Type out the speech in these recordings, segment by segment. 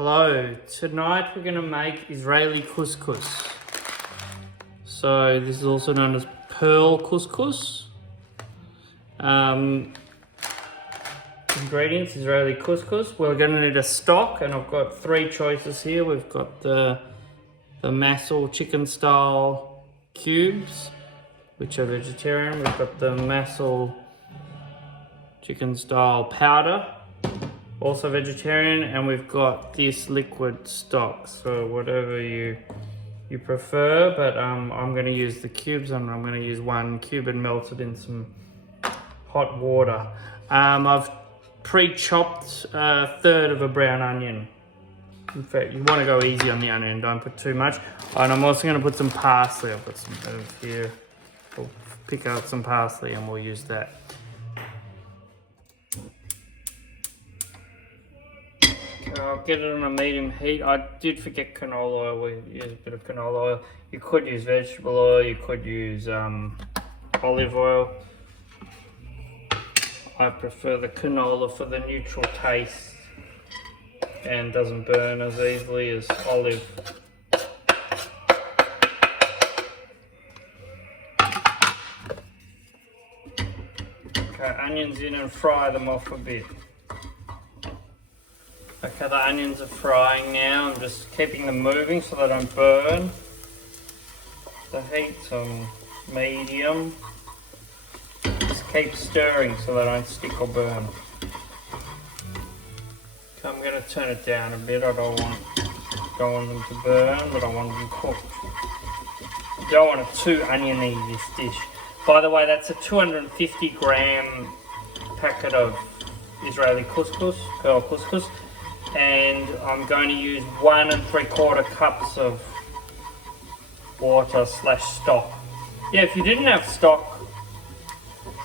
Hello, tonight we're going to make Israeli couscous. So this is also known as pearl couscous. Ingredients: Israeli couscous. We're going to need a stock, and I've got three choices here. We've got the Massel chicken style cubes, which are vegetarian. We've got the Massel chicken style powder, also vegetarian, and we've got this liquid stock, so whatever you prefer, but I'm going to use the cubes, and I'm going to use one cube and melt it in some hot water. I've pre-chopped a third of a brown onion. In fact, you want to go easy on the onion, don't put too much. And I'm also going to put some parsley. I've got some over here. We'll pick out some parsley and we'll use that. I'll get it on a medium heat. I did forget canola oil. We use a bit of canola oil. You could use vegetable oil. You could use olive oil. I prefer the canola for the neutral taste and doesn't burn as easily as olive. Okay, onions in and fry them off a bit. Okay, the onions are frying now. I'm just keeping them moving so they don't burn. The heat's on medium. Just keep stirring so they don't stick or burn. Okay, I'm going to turn it down a bit. I don't want them to burn, but I want them cooked. You don't want it too oniony, this dish. By the way, that's a 250 gram packet of Israeli couscous, pearl couscous. And I'm going to use 1 3/4 cups of water / stock. Yeah, if you didn't have stock,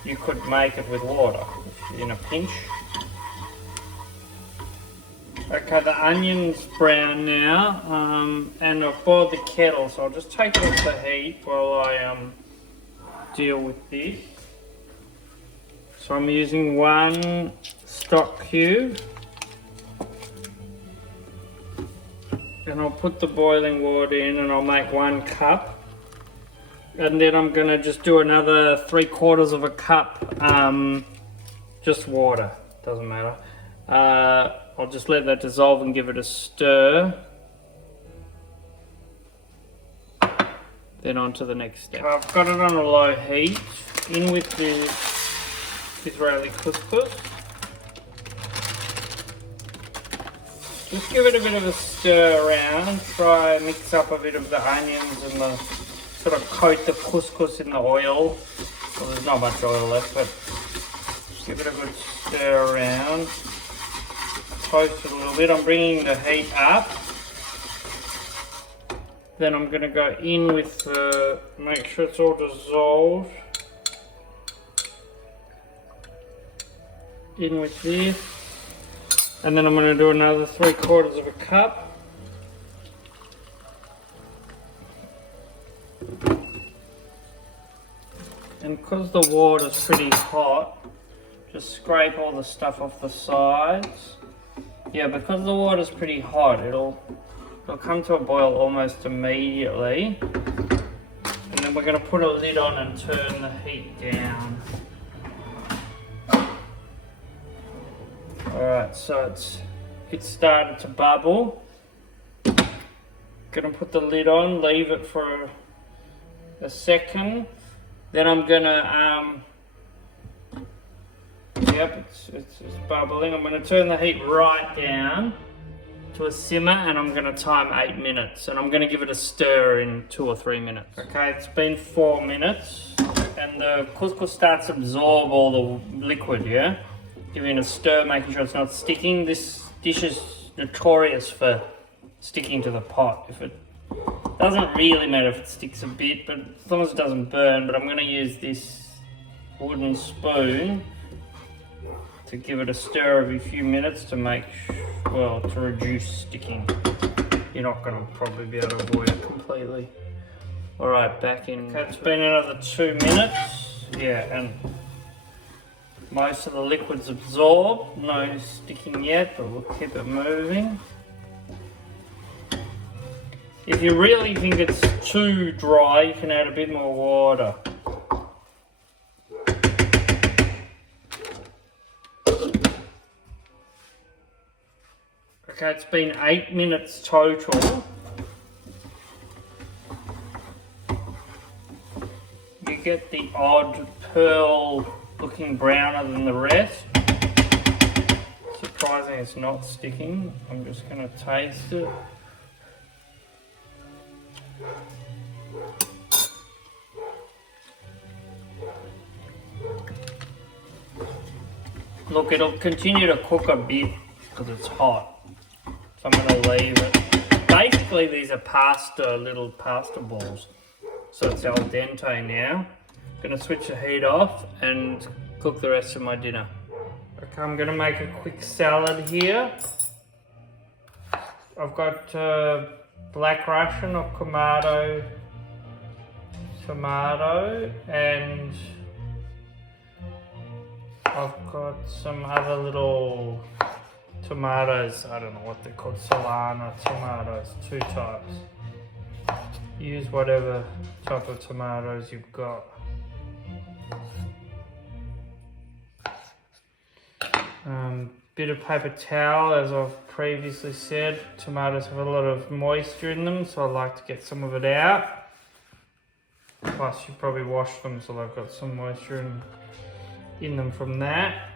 you could make it with water in a pinch. Okay, the onion's brown now, and I've boiled the kettle, so I'll just take it off the heat while I deal with this. So I'm using 1 stock cube. And I'll put the boiling water in and I'll make 1 cup. And then I'm going to just do another 3/4 cup, just water, doesn't matter. I'll just let that dissolve and give it a stir. Then on to the next step. I've got it on a low heat, in with the Israeli couscous. Just give it a bit of a stir around and try and mix up a bit of the onions and the sort of coat the couscous in the oil. Well, there's not much oil left, but just give it a good stir around. Toast it a little bit. I'm bringing the heat up. Then I'm going to go in with make sure it's all dissolved. In with this. And then I'm going to do another 3/4 cup. And because the water's pretty hot, just scrape all the stuff off the sides. Yeah, because the water's pretty hot, it'll come to a boil almost immediately. And then we're going to put a lid on and turn the heat down. Alright, so it's started to bubble. Gonna put the lid on, leave it for a second. Then I'm gonna, yep, it's bubbling. I'm gonna turn the heat right down to a simmer, and I'm gonna time 8 minutes. And I'm gonna give it a stir in 2 or 3 minutes. Okay, it's been 4 minutes, and the couscous starts to absorb all the liquid, yeah? Giving it a stir, making sure it's not sticking. This dish is notorious for sticking to the pot. If it doesn't really matter if it sticks a bit, but as long as it doesn't burn. But I'm going to use this wooden spoon to give it a stir every few minutes to make, well, to reduce sticking. You're not going to probably be able to avoid it completely. All right, back in. Okay, it's been another 2 minutes. Yeah, and most of the liquid's absorbed, no sticking yet, but we'll keep it moving. If you really think it's too dry, you can add a bit more water. Okay, it's been 8 minutes total. You get the odd pearl looking browner than the rest. Surprising it's not sticking. I'm just going to taste it. Look, it'll continue to cook a bit because it's hot. So I'm going to leave it. Basically, these are little pasta balls. So it's al dente now. I'm going to switch the heat off and cook the rest of my dinner. Okay, I'm going to make a quick salad here. I've got black Russian or Kamado tomato, and I've got some other little tomatoes. I don't know what they're called, Solana tomatoes, 2 types. Use whatever type of tomatoes you've got. Bit of paper towel, as I've previously said. Tomatoes have a lot of moisture in them, so I like to get some of it out. Plus, you probably washed them, so they've got some moisture in them from that.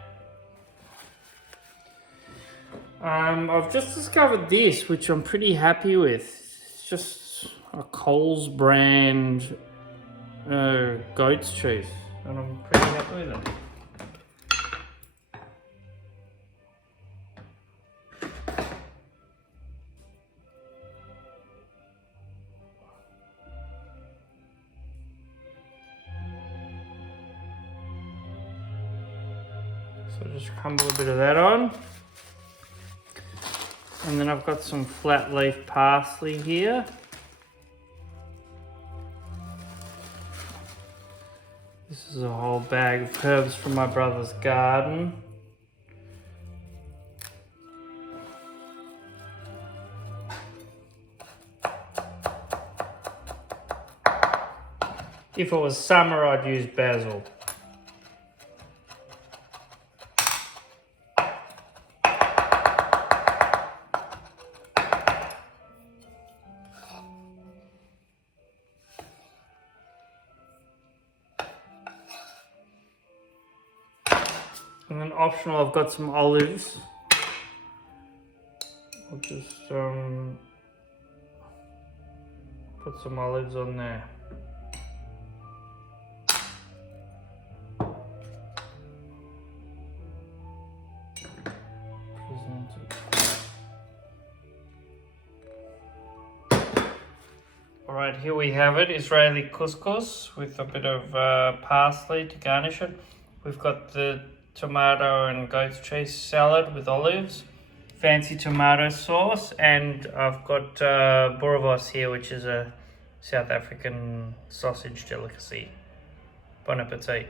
I've just discovered this, which I'm pretty happy with. It's just a Coles brand goat's cheese, and I'm pretty happy with it. So just crumble a bit of that on. And then I've got some flat leaf parsley here. This is a whole bag of herbs from my brother's garden. If it was summer, I'd use basil. And then optional, I've got some olives. I'll just put some olives on there. Alright, here we have it, Israeli couscous with a bit of parsley to garnish it. We've got the tomato and goat's cheese salad with olives, fancy tomato sauce, and I've got boerewors here, which is a South African sausage delicacy. Bon appetit.